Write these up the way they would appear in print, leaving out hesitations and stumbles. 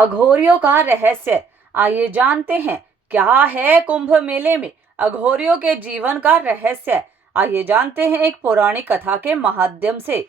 अघोरियों का रहस्य। आइए जानते हैं क्या है कुंभ मेले में अघोरियों के जीवन का रहस्य। आइए जानते हैं एक पौराणिक कथा के माध्यम से।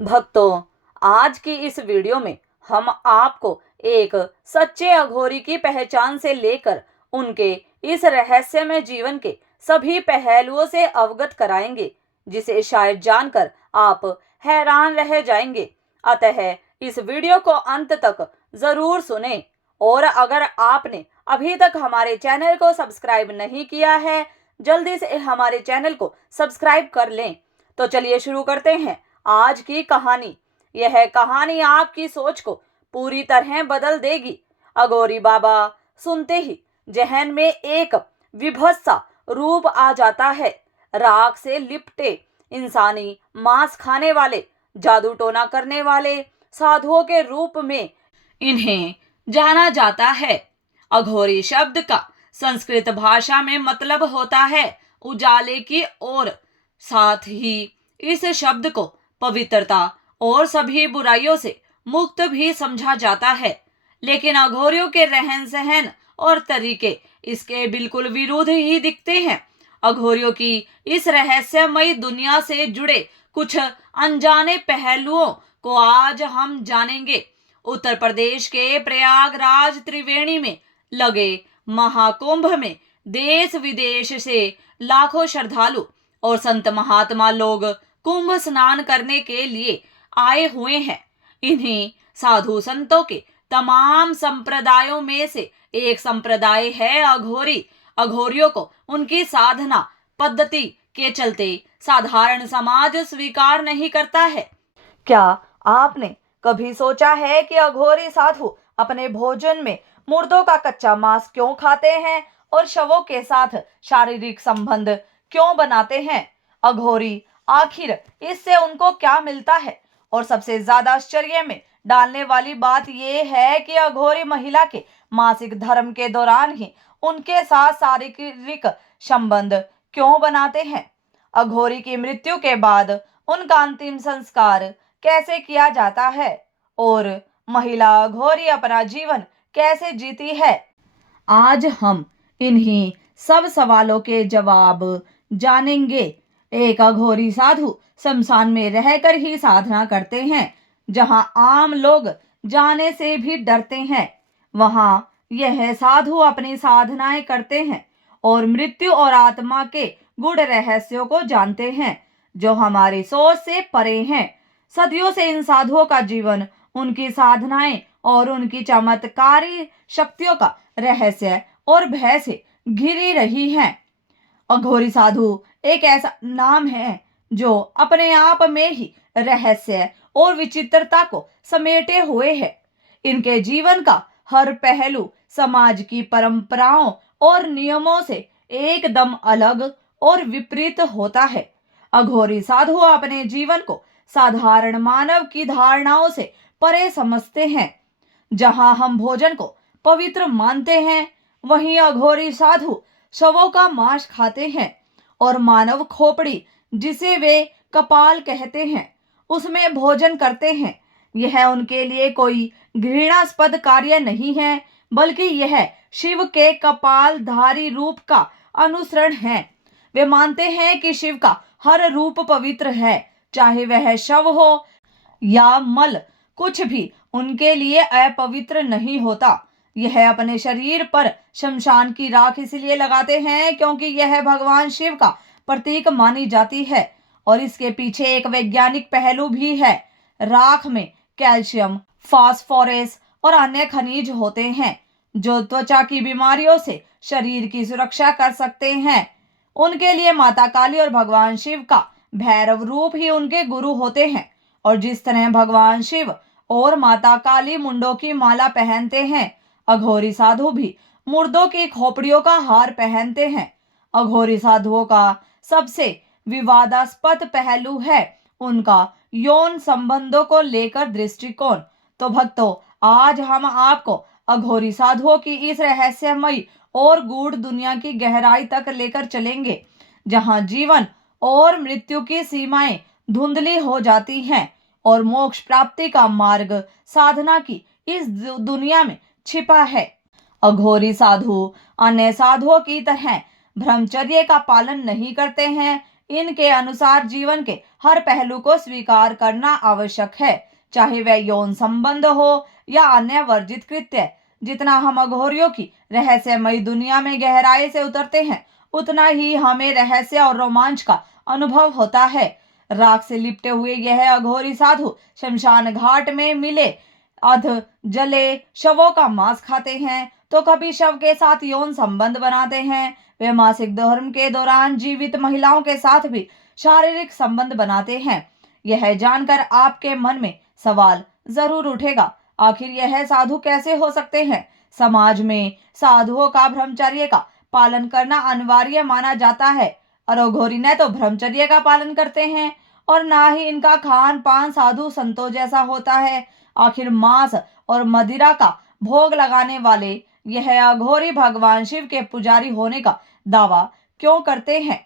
भक्तों, आज की इस वीडियो में हम आपको एक सच्चे अघोरी की पहचान से लेकर उनके इस रहस्यमय जीवन के सभी पहलुओं से अवगत कराएंगे, जिसे शायद जानकर आप हैरान रह जाएंगे। अतः इस वीडियो को अंत तक जरूर सुनें। और अगर आपने अभी तक हमारे चैनल को सब्सक्राइब नहीं किया है, जल्दी से हमारे चैनल को सब्सक्राइब कर लें। तो चलिए शुरू करते हैं आज की कहानी। यह कहानी आपकी सोच को पूरी तरह बदल देगी। अघोरी बाबा सुनते ही जहन में एक विभत्स सा रूप आ जाता है। राख से लिपटे इंसानी मांस खाने वाले, जादू टोना करने वाले साधुओं के रूप में इन्हें जाना जाता है। अघोरी शब्द का संस्कृत भाषा में मतलब होता है उजाले की ओर। साथ ही इस शब्द को पवित्रता और सभी बुराइयों से मुक्त भी समझा जाता है। लेकिन अघोरियों के रहन सहन और तरीके इसके बिल्कुल विरुद्ध ही दिखते हैं। अघोरियों की इस रहस्यमयी दुनिया से जुड़े कुछ अनजाने पहलुओं को आज हम जानेंगे। उत्तर प्रदेश के प्रयागराज त्रिवेणी में लगे महाकुंभ में देश विदेश से लाखों श्रद्धालु और संत महात्मा लोग कुंभ स्नान करने के लिए आए हुए हैं। इन्हीं साधु संतों के तमाम संप्रदायों में से एक संप्रदाय है अघोरी। अघोरियों को उनकी साधना पद्धति के चलते साधारण समाज स्वीकार नहीं करता है। क्या आपने कभी सोचा है कि अघोरी साधु अपने भोजन में मुर्दों का कच्चा मांस क्यों खाते हैं और शवों के साथ शारीरिक संबंध क्यों बनाते हैं? अघोरी आखिर इससे उनको क्या मिलता है? और सबसे ज्यादा आश्चर्य में डालने वाली बात यह है कि अघोरी महिला के मासिक धर्म के दौरान ही उनके साथ शारीरिक संबंध क्यों बनाते हैं? अघोरी की मृत्यु के बाद उनका अंतिम संस्कार कैसे किया जाता है? और महिला अघोरी अपना जीवन कैसे जीती है? आज हम इन्हीं सब सवालों के जवाब जानेंगे। एक अघोरी साधु शमशान में रहकर ही साधना करते हैं। जहां आम लोग जाने से भी डरते हैं, वहां यह साधु अपनी साधनाएं करते हैं और मृत्यु और आत्मा के गूढ़ रहस्यों को जानते हैं जो हमारी सोच से परे हैं। सदियों से इन साधुओं का जीवन उनकी साधनाएं और उनकी चमत्कारी शक्तियों का रहस्य और भय से घिरी रही हैं। अघोरी साधु एक ऐसा नाम है जो अपने आप में ही रहस्य और विचित्रता को समेटे हुए है। इनके जीवन का हर पहलू समाज की परंपराओं और नियमों से एकदम अलग और विपरीत होता है। अघोरी साधु अपने जीवन को साधारण मानव की धारणाओं से परे समझते हैं। जहां हम भोजन को पवित्र मानते हैं, वहीं अघोरी साधु शवों का मांस खाते हैं और मानव खोपड़ी, जिसे वे कपाल कहते हैं, उसमें भोजन करते हैं। यह उनके लिए कोई घृणास्पद कार्य नहीं है, बल्कि यह शिव के कपालधारी रूप का अनुसरण है। वे मानते हैं कि शिव का हर रूप पवित्र है, चाहे वह शव हो या मल, कुछ भी उनके लिए अपवित्र नहीं होता। यह अपने शरीर पर शमशान की राख इसलिए लगाते हैं क्योंकि यह भगवान शिव का प्रतीक मानी जाती है। और इसके पीछे एक वैज्ञानिक पहलू भी है। राख में कैल्शियम, फास्फोरस और अन्य खनिज होते हैं जो त्वचा की बीमारियों से शरीर की सुरक्षा कर सकते हैं। उनके लिए माता काली और भगवान शिव का भैरव रूप ही उनके गुरु होते हैं। और जिस तरह भगवान शिव और माता काली मुंडों की माला पहनते हैं, अघोरी साधु भी मुर्दों की खोपड़ियों का हार पहनते हैं। अघोरी साधुओं का सबसे विवादास्पद पहलू है उनका यौन संबंधों को लेकर दृष्टिकोण। तो भक्तों, आज हम आपको अघोरी साधुओं की इस रहस्यमयी और गूढ़ दुनिया की गहराई तक लेकर चलेंगे, जहां जीवन और मृत्यु की सीमाएं धुंधली हो जाती हैं और मोक्ष प्राप्ति का मार्ग साधना की इस दुनिया में छिपा है। अघोरी साधु अन्य साधुओं की तरह ब्रह्मचर्य का पालन नहीं करते हैं। इनके अनुसार जीवन के हर पहलू को स्वीकार करना आवश्यक है, चाहे वह यौन संबंध हो या अन्य वर्जित कृत्य। जितना हम अघोरियों की रहस्यमयी दुनिया में गहराई से उतरते हैं, उतना ही हमें रहस्य और रोमांच का अनुभव होता है। राख से लिपटे हुए यह अघोरी साधु शमशान घाट में मिले अध जले शवों का मांस खाते हैं, तो कभी शव के साथ यौन संबंध बनाते हैं। वे मासिक धर्म के दौरान जीवित महिलाओं के साथ भी शारीरिक संबंध बनाते हैं। यह जानकर आपके मन में सवाल जरूर उठेगा, आखिर यह साधु कैसे हो सकते हैं? समाज में साधुओं का ब्रह्मचर्य का पालन करना अनिवार्य माना जाता है, और अघोरी न तो ब्रह्मचर्य का पालन करते हैं और ना ही इनका खान पान साधु संतों जैसा होता है। आखिर मांस और मदिरा का भोग लगाने वाले यह अघोरी भगवान शिव के पुजारी होने का दावा क्यों करते हैं?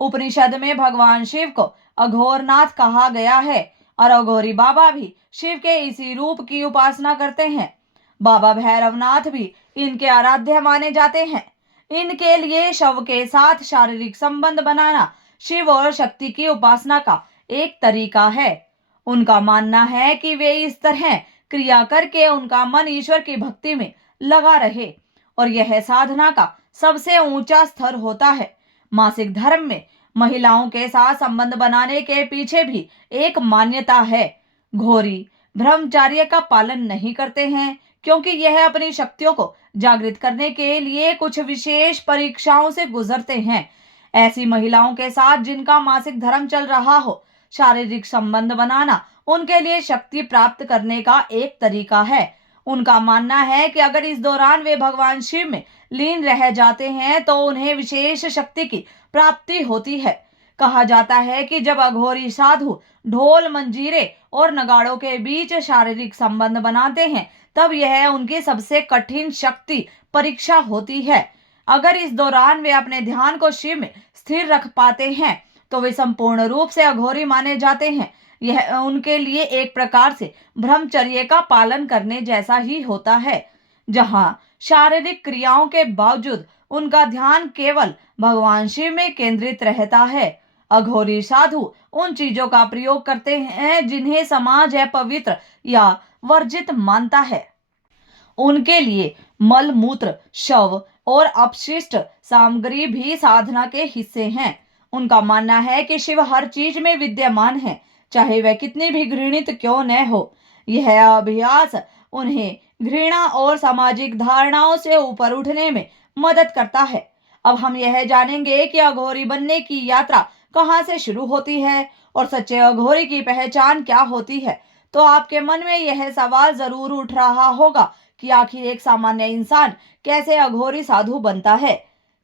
उपनिषद में भगवान शिव को अघोरनाथ कहा गया है, और अघोरी बाबा भी शिव के इसी रूप की उपासना करते हैं। बाबा भैरवनाथ भी इनके आराध्य माने जाते हैं। इनके लिए शव के साथ शारीरिक संबंध बनाना शिव और शक्ति की उपासना का एक तरीका है। उनका मानना है कि वे इस तरह क्रिया करके उनका मन ईश्वर की भक्ति में लगा रहे, और यह साधना का सबसे ऊंचा स्तर होता है। मासिक धर्म में महिलाओं के साथ संबंध बनाने के पीछे भी एक मान्यता है। घोरी ब्रह्मचर्य का पालन नहीं करते हैं, क्योंकि यह अपनी शक्तियों को जागृत करने के लिए कुछ विशेष परीक्षाओं से गुजरते हैं। ऐसी महिलाओं के साथ जिनका मासिक धर्म चल रहा हो, शारीरिक संबंध बनाना उनके लिए शक्ति प्राप्त करने का एक तरीका है। उनका मानना है कि अगर इस दौरान वे भगवान शिव में लीन रह जाते हैं तो उन्हें विशेष शक्ति की प्राप्ति होती है। कहा जाता है कि जब अघोरी साधु ढोल मंजीरे और नगाड़ों के बीच शारीरिक संबंध बनाते हैं, तब यह उनकी सबसे कठिन शक्ति परीक्षा होती है। अगर इस दौरान वे अपने ध्यान को शिव में स्थिर रख पाते हैं तो वे संपूर्ण रूप से अघोरी माने जाते हैं। यह उनके लिए एक प्रकार से ब्रह्मचर्य का पालन करने जैसा ही होता है, जहां शारीरिक क्रियाओं के बावजूद उनका ध्यान केवल भगवान शिव में केंद्रित रहता है। अघोरी साधु उन चीजों का प्रयोग करते हैं जिन्हें समाज अपवित्र या वर्जित मानता है। उनके लिए मल मूत्र, शव और अपशिष्ट सामग्री भी साधना के हिस्से हैं। उनका मानना है कि शिव हर चीज में विद्यमान है, चाहे वह कितनी भी घृणित क्यों न हो। यह अभ्यास उन्हें घृणा और सामाजिक धारणाओं से ऊपर उठने में मदद करता है। अब हम यह जानेंगे कि अघोरी बनने की यात्रा कहाँ से शुरू होती है और सच्चे अघोरी की पहचान क्या होती है। तो आपके मन में यह सवाल जरूर उठ रहा होगा कि आखिर एक सामान्य इंसान कैसे अघोरी साधु बनता है?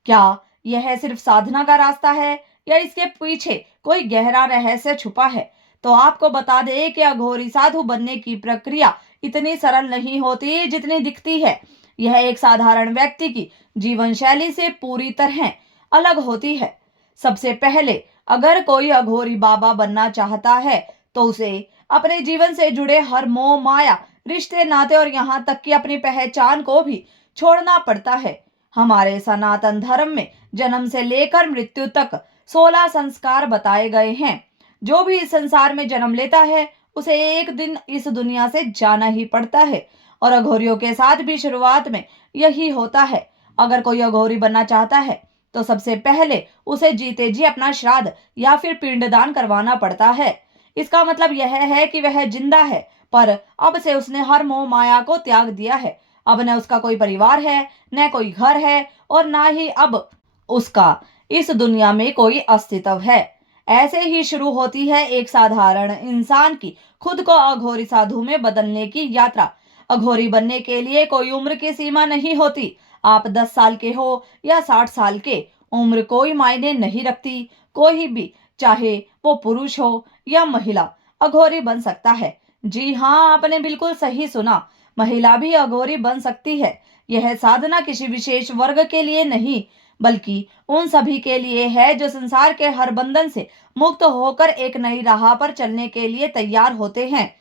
क्या यह सिर्फ साधना का रास्ता है या इसके पीछे कोई गहरा रहस्य छुपा है? तो आपको बता दें कि अघोरी साधु बनने की प्रक्रिया इतनी सरल नहीं होती जितनी दिखती है। यह एक साधारण व्यक्ति की जीवन शैली से पूरी तरह अलग होती है। सबसे पहले अगर कोई अघोरी बाबा बनना चाहता है तो उसे अपने जीवन से जुड़े हर मोह माया, रिश्ते नाते और यहाँ तक कि अपनी पहचान को भी छोड़ना पड़ता है। हमारे सनातन धर्म में जन्म से लेकर मृत्यु तक 16 संस्कार बताए गए हैं। जो भी इस संसार में जन्म लेता है उसे एक दिन इस दुनिया से जाना ही पड़ता है, और अघोरियों के साथ भी शुरुआत में यही होता है। अगर कोई अघोरी बनना चाहता है तो सबसे पहले उसे जीते जी अपना श्राद्ध या फिर पिंडदान करवाना पड़ता है। इसका मतलब यह है कि वह जिंदा है, पर अब से उसने हर मोह माया को त्याग दिया है। अब न उसका कोई परिवार है, न कोई घर है, और न ही अब उसका इस दुनिया में कोई अस्तित्व है। ऐसे ही शुरू होती है एक साधारण इंसान की खुद को अघोरी साधु में बदलने की यात्रा। अघोरी बनने के लिए कोई उम्र की सीमा नहीं होती। आप 10 साल के हो या 60 साल के, उम्र कोई मायने नहीं रखती। कोई भी, चाहे वो पुरुष हो या महिला, अघोरी बन सकता है। जी हाँ, आपने बिल्कुल सही सुना, महिला भी अघोरी बन सकती है। यह साधना किसी विशेष वर्ग के लिए नहीं, बल्कि उन सभी के लिए है जो संसार के हर बंधन से मुक्त होकर एक नई राह पर चलने के लिए तैयार होते हैं।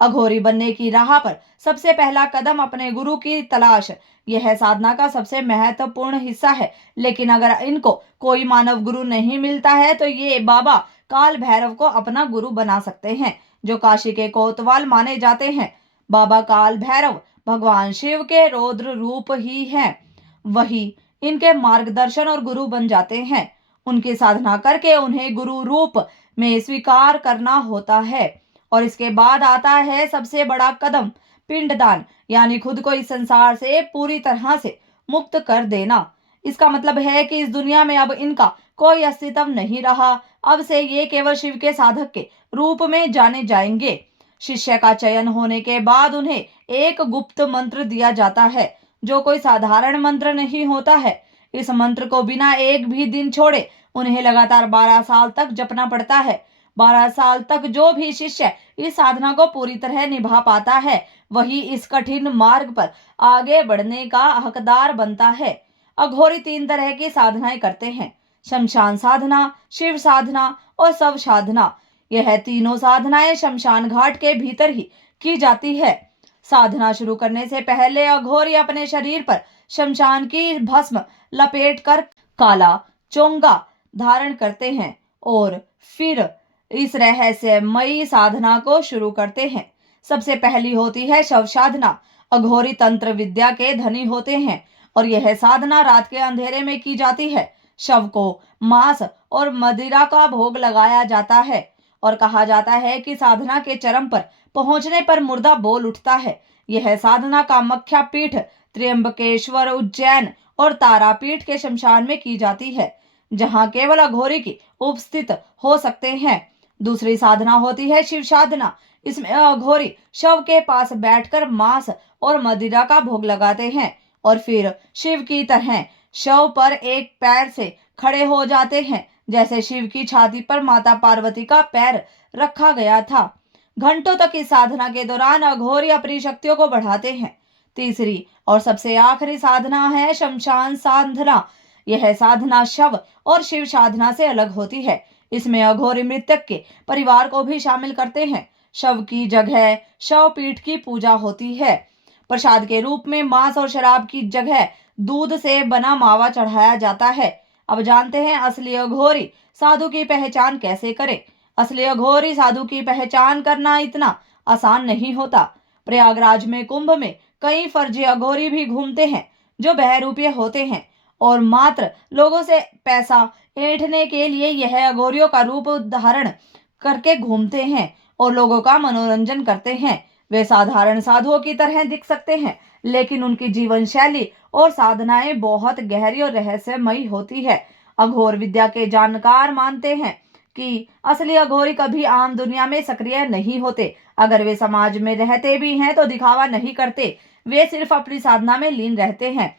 अघोरी बनने की राह पर सबसे पहला कदम अपने गुरु की तलाश, यह साधना का सबसे महत्वपूर्ण हिस्सा है। लेकिन अगर इनको कोई मानव गुरु नहीं मिलता है तो ये बाबा काल भैरव को अपना गुरु बना सकते हैं, जो काशी के कोतवाल माने जाते हैं। बाबा काल भैरव भगवान शिव के रौद्र रूप ही हैं। वही इनके मार्गदर्शन और गुरु बन जाते हैं। उनकी साधना करके उन्हें गुरु रूप में स्वीकार करना होता है। और इसके बाद आता है सबसे बड़ा कदम, पिंडदान, यानी खुद को इस संसार से पूरी तरह से मुक्त कर देना। इसका मतलब है कि इस दुनिया में अब इनका कोई अस्तित्व नहीं रहा। अब से ये केवल शिव के साधक के रूप में जाने जाएंगे। शिष्य का चयन होने के बाद उन्हें एक गुप्त मंत्र दिया जाता है, जो कोई साधारण मंत्र नहीं होता है। इस मंत्र को बिना एक भी दिन छोड़े उन्हें लगातार 12 साल तक जपना पड़ता है। 12 साल तक जो भी शिष्य इस साधना को पूरी तरह निभा पाता है, वही इस कठिन मार्ग पर आगे बढ़ने का हकदार बनता है। अघोरी 3 तरह की साधनाएं करते हैं: शमशान साधना, शिव साधना और शव साधना। यह तीनों साधनाएं शमशान घाट के भीतर ही की जाती है। साधना शुरू करने से पहले अघोरी अपने शरीर पर शमशान की भस्म लपेट कर काला चोंगा धारण करते हैं और फिर इस रहस्यमयी साधना को शुरू करते हैं। सबसे पहली होती है शव साधना। अघोरी तंत्र विद्या के धनी होते हैं और यह साधना रात के अंधेरे में की जाती है। शव को मांस और मदिरा का भोग लगाया जाता है और कहा जाता है कि साधना के चरम पर पहुंचने पर मुर्दा बोल उठता है। यह साधना कामाख्या पीठ, त्र्यंबकेश्वर, उज्जैन और तारापीठ के शमशान में की जाती है, जहां केवल अघोरी की उपस्थित हो सकते हैं। दूसरी साधना होती है शिव साधना। इसमें अघोरी शव के पास बैठकर मांस और मदिरा का भोग लगाते हैं और फिर शिव की तरह शव पर एक पैर से खड़े हो जाते हैं, जैसे शिव की छाती पर माता पार्वती का पैर रखा गया था। घंटों तक इस साधना के दौरान अघोरी अपनी शक्तियों को बढ़ाते हैं। तीसरी और सबसे आखिरी साधना है शमशान साधना। यह साधना शव और शिव साधना से अलग होती है। इसमें अघोरी मृतक के परिवार को भी शामिल करते हैं। शव की जगह शव पीठ की पूजा होती है। प्रसाद के रूप में मांस और शराब की जगह दूध से बना मावा चढ़ाया जाता है। अब जानते हैं असली अघोरी साधु की पहचान कैसे करें। असली अघोरी साधु की पहचान करना इतना आसान नहीं होता। प्रयागराज में कुंभ में कई फर्जी अघोरी भी घूमते हैं, जो बहरूपीय होते हैं और मात्र लोगों से पैसा ऐंठने के लिए यह अघोरियों का रूप धारण करके घूमते हैं और लोगों का मनोरंजन करते हैं। वे साधारण साधुओं की तरह दिख सकते हैं, लेकिन उनकी जीवन शैली और साधनाएं बहुत गहरी और रहस्यमयी होती है। अघोर विद्या के जानकार मानते हैं कि असली अघोरी कभी आम दुनिया में सक्रिय नहीं होते। अगर वे समाज में रहते भी हैं तो दिखावा नहीं करते, वे सिर्फ अपनी साधना में लीन रहते हैं।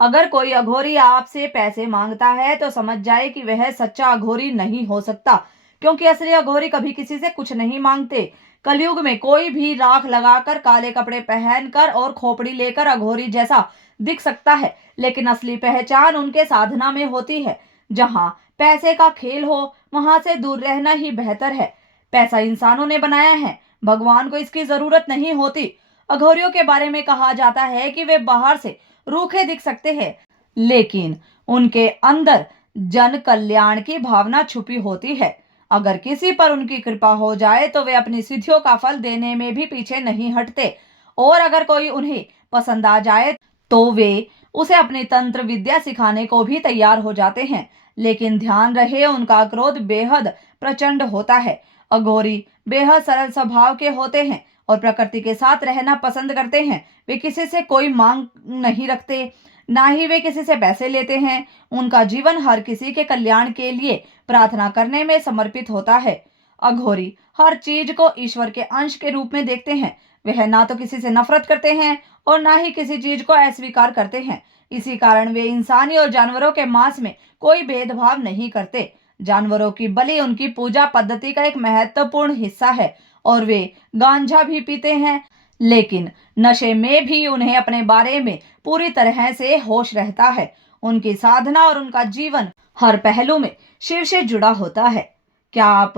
अगर कोई अघोरी आपसे पैसे मांगता है तो समझ जाए कि वह सच्चा अघोरी नहीं हो सकता, क्योंकि असली अघोरी कभी किसी से कुछ नहीं मांगते। कलयुग में कोई भी राख लगाकर, काले कपड़े पहनकर और खोपड़ी लेकर अघोरी जैसा दिख सकता है, लेकिन असली पहचान उनके साधना में होती है। जहां पैसे का खेल हो, वहां से दूर रहना ही बेहतर है। पैसा इंसानों ने बनाया है, भगवान को इसकी जरूरत नहीं होती। अघोरियों के बारे में कहा जाता है कि वे बाहर से रूखे दिख सकते हैं, लेकिन उनके अंदर जन कल्याण की भावना छुपी होती है। अगर किसी पर उनकी कृपा हो जाए तो वे अपनी सिद्धियों का फल देने में भी पीछे नहीं हटते, और अगर कोई उन्हें पसंद आ जाए तो वे उसे अपनी तंत्र विद्या सिखाने को भी तैयार हो जाते हैं। लेकिन ध्यान रहे, उनका क्रोध बेहद प्रचंड होता है। अघोरी बेहद सरल स्वभाव के होते हैं और प्रकृति के साथ रहना पसंद करते हैं। वे किसी से कोई मांग नहीं रखते, ना ही वे किसी से पैसे लेते हैं। उनका जीवन हर किसी के कल्याण के लिए प्रार्थना करने में समर्पित होता है। अघोरी हर चीज को ईश्वर के अंश के रूप में देखते हैं। वह ना तो किसी से नफरत करते हैं और ना ही किसी चीज को अस्वीकार करते हैं। इसी कारण वे इंसानी और जानवरों के मांस में कोई भेदभाव नहीं करते। जानवरों की बलि उनकी पूजा पद्धति का एक महत्वपूर्ण हिस्सा है और वे गांजा भी पीते हैं, लेकिन नशे में भी उन्हें अपने बारे में पूरी तरह से होश रहता है। उनकी साधना और उनका जीवन हर पहलू में शिव से जुड़ा होता है। क्या आप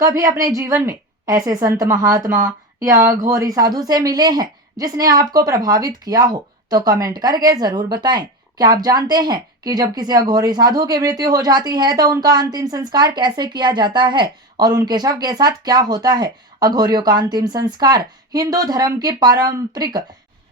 कभी अपने जीवन में ऐसे संत महात्मा या घोरी साधु से मिले हैं जिसने आपको प्रभावित किया हो तो कमेंट करके जरूर बताएं। क्या आप जानते हैं कि जब किसी अघोरी साधु की मृत्यु हो जाती है तो उनका अंतिम संस्कार कैसे किया जाता है और उनके शव के साथ क्या होता है? अघोरियों का अंतिम संस्कार हिंदू धर्म की पारंपरिक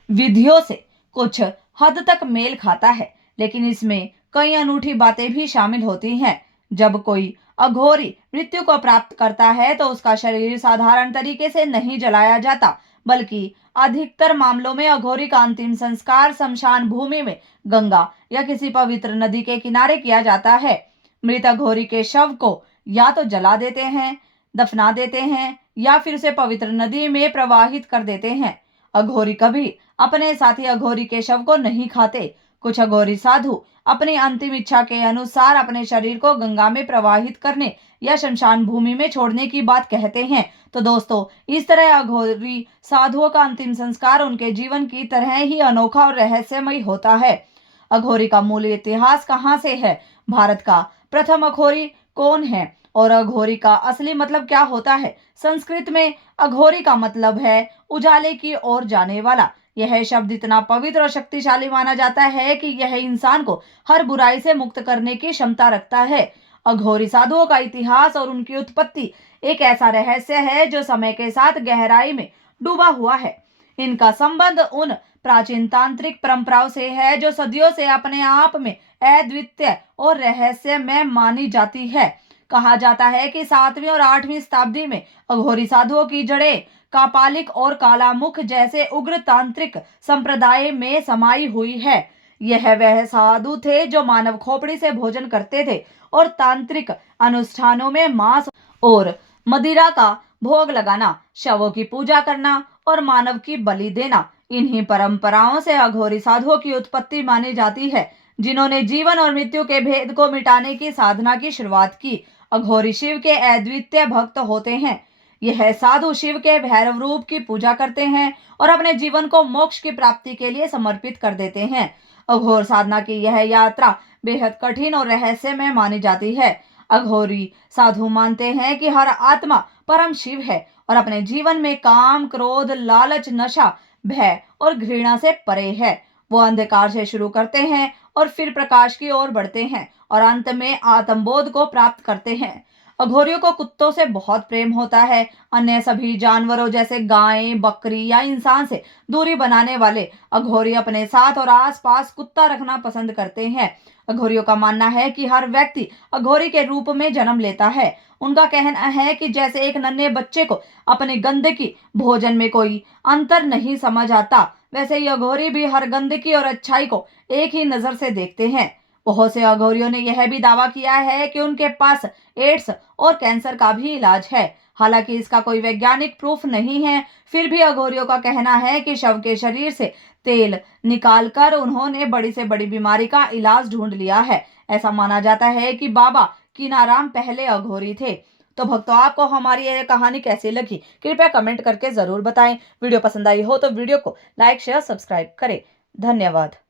विधियों से कुछ हद तक मेल खाता है, लेकिन इसमें कई अनूठी बातें भी शामिल होती हैं। जब कोई अघोरी मृत्यु को प्राप्त करता है तो उसका शरीर साधारण तरीके से नहीं जलाया जाता, बल्कि अधिकतर मामलों में अघोरी का अंतिम संस्कार शमशान भूमि में, गंगा या किसी पवित्र नदी के किनारे किया जाता है। मृत अघोरी के शव को या तो जला देते हैं, दफना देते हैं या फिर उसे पवित्र नदी में प्रवाहित कर देते हैं। अघोरी कभी अपने साथी अघोरी के शव को नहीं खाते। कुछ अघोरी साधु अपनी अंतिम इच्छा के अनुसार अपने शरीर को गंगा में प्रवाहित करने या शमशान भूमि में छोड़ने की बात कहते हैं। तो दोस्तों, इस तरह अघोरी साधुओं का अंतिम संस्कार उनके जीवन की तरह ही अनोखा और रहस्यमय होता है। अघोरी का मूल इतिहास कहाँ से है? भारत का प्रथम अघोरी कौन है और अघोरी का असली मतलब क्या होता है? संस्कृत में अघोरी का मतलब है उजाले की ओर जाने वाला। यह शब्द इतना पवित्र और शक्तिशाली माना जाता है कि यह इंसान को हर बुराई से मुक्त करने की क्षमता रखता है। अघोरी साधुओं का इतिहास और उनकी उत्पत्ति एक ऐसा रहस्य है जो समय के साथ गहराई में डूबा हुआ है। इनका संबंध उन प्राचीन तांत्रिक परंपराओं से है जो सदियों से अपने आप में अद्वितीय और रहस्यमय मानी जाती है। कहा जाता है कि 7वीं और 8वीं शताब्दी में अघोरी साधुओं की जड़ें कापालिक और कालामुख जैसे उग्र तांत्रिक संप्रदाय में समाई हुई है। यह वह साधु थे जो मानव खोपड़ी से भोजन करते थे और तांत्रिक अनुष्ठानों में मांस और मदिरा का भोग लगाना, शवों की पूजा करना और मानव की बलि देना, इन्हीं परंपराओं से अघोरी साधुओं की उत्पत्ति मानी जाती है, जिन्होंने जीवन और मृत्यु के भेद को मिटाने की साधना की शुरुआत की। अघोरी शिव के अद्वितीय भक्त होते हैं। यह साधु शिव के भैरव रूप की पूजा करते हैं और अपने जीवन को मोक्ष की प्राप्ति के लिए समर्पित कर देते हैं। अघोर साधना की यह यात्रा बेहद कठिन और रहस्यमय मानी जाती है। अघोरी साधु मानते हैं कि हर आत्मा परम शिव है और अपने जीवन में काम, क्रोध, लालच, नशा, भय और घृणा से परे है। वो अंधकार से शुरू करते हैं और फिर प्रकाश की ओर बढ़ते हैं और अंत में आत्मबोध को प्राप्त करते हैं। अघोरियों को कुत्तों से बहुत प्रेम होता है। अन्य सभी जानवरों जैसे गाय, बकरी या इंसान से दूरी बनाने वाले अघोरी अपने साथ और आसपास कुत्ता रखना पसंद करते हैं। अघोरियों का मानना है कि हर व्यक्ति अघोरी के रूप में जन्म लेता है। उनका कहना है कि जैसे एक नन्हे बच्चे को अपने गंदगी भोजन में कोई अंतर नहीं समझ आता, वैसे ही अघोरी भी हर गंदगी और अच्छाई को एक ही नजर से देखते हैं। बहुत से अघोरियों ने यह भी दावा किया है कि उनके पास एड्स और कैंसर का भी इलाज है। हालांकि इसका कोई वैज्ञानिक प्रूफ नहीं है, फिर भी अघोरियों का कहना है कि शव के शरीर से तेल निकालकर उन्होंने बड़ी से बड़ी बीमारी का इलाज ढूंढ लिया है। ऐसा माना जाता है कि बाबा कीनाराम पहले अघोरी थे। तो भक्तों, आपको हमारी यह कहानी कैसी लगी कृपया कमेंट करके जरूर बताएं। वीडियो पसंद आई हो तो वीडियो को लाइक, शेयर, सब्सक्राइब करें। धन्यवाद।